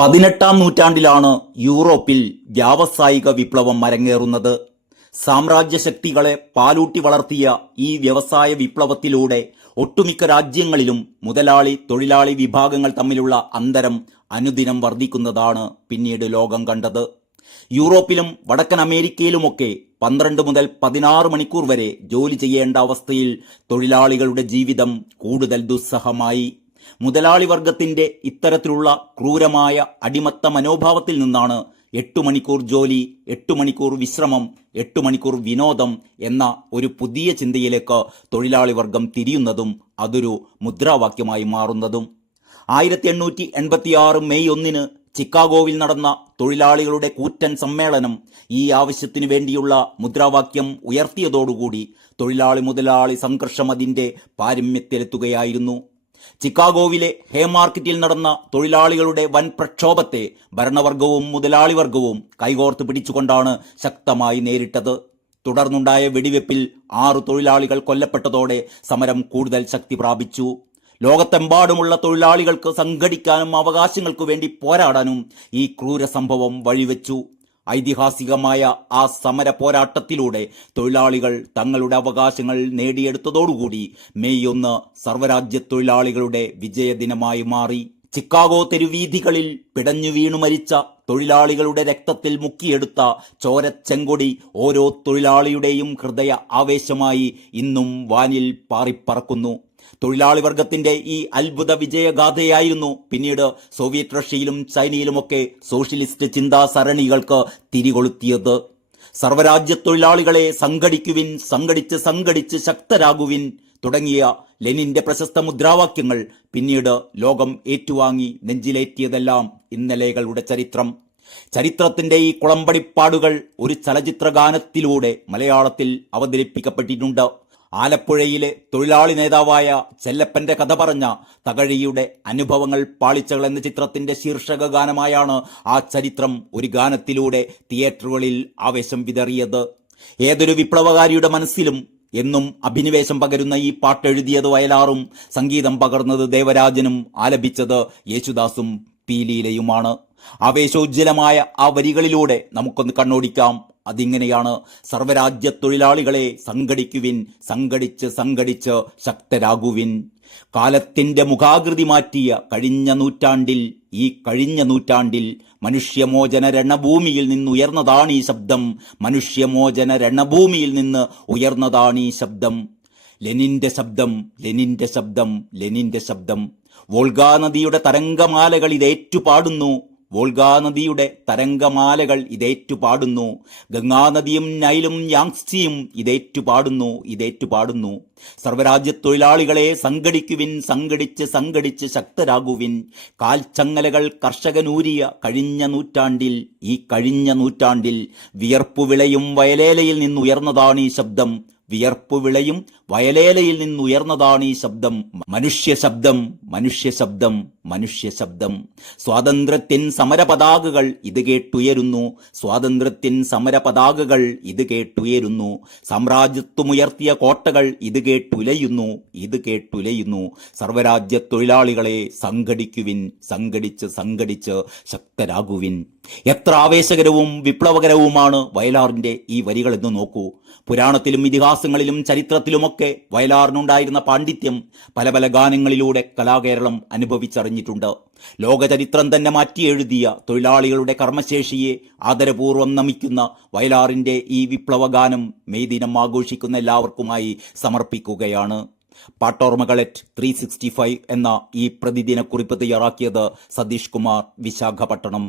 18-ാം നൂറ്റാണ്ടിലാണ് യൂറോപ്പിൽ വ്യാവസായിക വിപ്ലവം അരങ്ങേറുന്നത്. സാമ്രാജ്യശക്തികളെ പാലൂട്ടി വളർത്തിയ ഈ വ്യവസായ വിപ്ലവത്തിലൂടെ ഒട്ടുമിക്ക രാജ്യങ്ങളിലും മുതലാളി തൊഴിലാളി വിഭാഗങ്ങൾ തമ്മിലുള്ള അന്തരം അനുദിനം വർദ്ധിക്കുന്നതാണ് പിന്നീട് ലോകം കണ്ടത്. യൂറോപ്പിലും വടക്കൻ അമേരിക്കയിലുമൊക്കെ 12 മുതൽ 16 മണിക്കൂർ വരെ ജോലി ചെയ്യേണ്ട അവസ്ഥയിൽ തൊഴിലാളികളുടെ ജീവിതം കൂടുതൽ ദുസ്സഹമായി. മുതലാളി വർഗത്തിന്റെ ഇത്തരത്തിലുള്ള ക്രൂരമായ അടിമത്ത മനോഭാവത്തിൽ നിന്നാണ് 8 മണിക്കൂർ ജോലി, 8 മണിക്കൂർ വിശ്രമം, 8 മണിക്കൂർ വിനോദം എന്ന ഒരു പുതിയ ചിന്തയിലേക്ക് തൊഴിലാളി വർഗം തിരിയുന്നതും അതൊരു മുദ്രാവാക്യമായി മാറുന്നതും. 1886 മെയ് 1 ചിക്കാഗോവിൽ നടന്ന തൊഴിലാളികളുടെ കൂറ്റൻ സമ്മേളനം ഈ ആവശ്യത്തിനു വേണ്ടിയുള്ള മുദ്രാവാക്യം ഉയർത്തിയതോടുകൂടി തൊഴിലാളി മുതലാളി സംഘർഷം അതിന്റെ പാരമ്യത്തിലെത്തുകയായിരുന്നു. ചിക്കാഗോവിലെ ഹേമാർക്കറ്റിൽ നടന്ന തൊഴിലാളികളുടെ വൻ പ്രക്ഷോഭത്തെ ഭരണവർഗവും മുതലാളി വർഗവും കൈകോർത്ത് പിടിച്ചുകൊണ്ടാണ് ശക്തമായി നേരിട്ടത്. തുടർന്നുണ്ടായ വെടിവെപ്പിൽ 6 തൊഴിലാളികൾ കൊല്ലപ്പെട്ടതോടെ സമരം കൂടുതൽ ശക്തി പ്രാപിച്ചു. ലോകത്തെമ്പാടുമുള്ള തൊഴിലാളികൾക്ക് സംഘടിക്കാനും അവകാശങ്ങൾക്കു വേണ്ടി പോരാടാനും ഈ ക്രൂര സംഭവം വഴിവെച്ചു. ഐതിഹാസികമായ ആ സമര പോരാട്ടത്തിലൂടെ തൊഴിലാളികൾ തങ്ങളുടെ അവകാശങ്ങൾ നേടിയെടുത്തതോടുകൂടി മെയ് 1 സർവ്വരാജ്യ തൊഴിലാളികളുടെ വിജയദിനമായി മാറി. ചിക്കാഗോ തെരുവീഥികളിൽ പിടഞ്ഞു വീണു മരിച്ച തൊഴിലാളികളുടെ രക്തത്തിൽ മുക്കിയെടുത്ത ചോരച്ചെങ്കൊടി ഓരോ തൊഴിലാളിയുടെയും ഹൃദയ ആവേശമായി ഇന്നും വാനിൽ പാറിപ്പറക്കുന്നു. തൊഴിലാളി വർഗത്തിന്റെ ഈ അത്ഭുത വിജയഗാഥയായിരുന്നു പിന്നീട് സോവിയറ്റ് റഷ്യയിലും ചൈനയിലുമൊക്കെ സോഷ്യലിസ്റ്റ് ചിന്താ സരണികൾക്ക് തിരികൊളുത്തിയത്. സർവ്വരാജ്യ തൊഴിലാളികളെ സംഘടിക്കുവിൻ, സംഘടിച്ച് ശക്തരാകുവിൻ തുടങ്ങിയ ലെനിന്റെ പ്രശസ്ത മുദ്രാവാക്യങ്ങൾ പിന്നീട് ലോകം ഏറ്റുവാങ്ങി നെഞ്ചിലേറ്റിയതെല്ലാം ഇന്നലെകളുടെ ചരിത്രം. ചരിത്രത്തിന്റെ ഈ കുളമ്പടിപ്പാടുകൾ ഒരു ചലച്ചിത്ര ഗാനത്തിലൂടെ മലയാളത്തിൽ അവതരിപ്പിക്കപ്പെട്ടിട്ടുണ്ട്. ആലപ്പുഴയിലെ തൊഴിലാളി നേതാവായ ചെല്ലപ്പന്റെ കഥ പറഞ്ഞ തകഴിയുടെ അനുഭവങ്ങൾ പാളിച്ചകൾ എന്ന ചിത്രത്തിന്റെ ശീർഷക ഗാനമായാണ് ആ ചരിത്രം ഒരു ഗാനത്തിലൂടെ തിയേറ്ററുകളിൽ ആവേശം വിതറിയത്. ഏതൊരു വിപ്ലവകാരിയുടെ മനസ്സിലും എന്നും അഭിനിവേശം പകരുന്ന ഈ പാട്ടെഴുതിയത് വയലാറും സംഗീതം പകർന്നത് ദേവരാജനും ആലപിച്ചത് യേശുദാസും പീലീലയുമാണ്. ആവേശോജ്വലമായ ആ വരികളിലൂടെ നമുക്കൊന്ന് കണ്ണോടിക്കാം. അതിങ്ങനെയാണ്: സർവ്വരാജ്യ തൊഴിലാളികളെ സംഘടിക്കുവിൻ, സംഘടിച്ച് ശക്തരാകുവിൻ. കാലത്തിന്റെ മുഖാകൃതി മാറ്റിയ ഈ കഴിഞ്ഞ നൂറ്റാണ്ടിൽ മനുഷ്യമോചന രണഭൂമിയിൽ നിന്നുയർന്നതാണീ ശബ്ദം, മനുഷ്യമോചന രണഭൂമിയിൽ നിന്ന് ഉയർന്നതാണീ ശബ്ദം. ലെനിന്റെ ശബ്ദം, ലെനിന്റെ ശബ്ദം, ലെനിന്റെ ശബ്ദം. വോൾഗാ നദിയുടെ തരംഗമാലകൾ ഇതേറ്റുപാടുന്നു, വോൾഗാനദിയുടെ തരംഗമാലകൾ ഇതേറ്റുപാടുന്നു. ഗംഗാനദിയും നൈലും യാങ്സിയും ഇതേറ്റുപാടുന്നു. സർവ്വരാജ്യ തൊഴിലാളികളെ സംഘടിക്കുവിൻ, സംഘടിച്ച് ശക്തരാകുവിൻ. കാൽച്ചങ്ങലകൾ കർഷകനൂരിയ ഈ കഴിഞ്ഞ നൂറ്റാണ്ടിൽ വിയർപ്പു വിളയും വയലേലയിൽ നിന്നുയർന്നതാണീ ശബ്ദം, വിയർപ്പു വിളയും വയലേലയിൽ നിന്നുയർന്നതാണീ ശബ്ദം. മനുഷ്യ ശബ്ദം, മനുഷ്യ ശബ്ദം, മനുഷ്യ ശബ്ദം. സ്വാതന്ത്ര്യത്തിൻ സമരപതാകകൾ ഇത് കേട്ടുയരുന്നു, സ്വാതന്ത്ര്യത്തിൻ സമരപതാകകൾ ഇത് കേട്ടുയരുന്നു. സാമ്രാജ്യത്വമുയർത്തിയ കോട്ടകൾ ഇത് കേട്ടുലയുന്നു. സർവ്വരാജ്യ തൊഴിലാളികളെ സംഘടിക്കുവിൻ, സംഘടിച്ച് ശക്തരാകുവിൻ. എത്ര ആവേശകരവും വിപ്ലവകരവുമാണ് വയലാറിന്റെ ഈ വരികളെന്ന് നോക്കൂ. പുരാണത്തിലും ഇതിഹാസങ്ങളിലും ചരിത്രത്തിലുമൊക്കെ വയലാറിനുണ്ടായിരുന്ന പാണ്ഡിത്യം പല പല ഗാനങ്ങളിലൂടെ കലാകേരളം അനുഭവിച്ചറിഞ്ഞിട്ടുണ്ട്. ലോകചരിത്രം തന്നെ മാറ്റി എഴുതിയ തൊഴിലാളികളുടെ കർമ്മശേഷിയെ ആദരപൂർവ്വം നമിക്കുന്ന വയലാറിന്റെ ഈ വിപ്ലവഗാനം മെയ് ദിനം ആഘോഷിക്കുന്ന എല്ലാവർക്കുമായി സമർപ്പിക്കുകയാണ്. പാട്ടോർമകൾ @365 എന്ന ഈ പ്രതിദിന കുറിപ്പ് തയ്യാറാക്കിയത് സതീഷ് കുമാർ, വിശാഖപട്ടണം.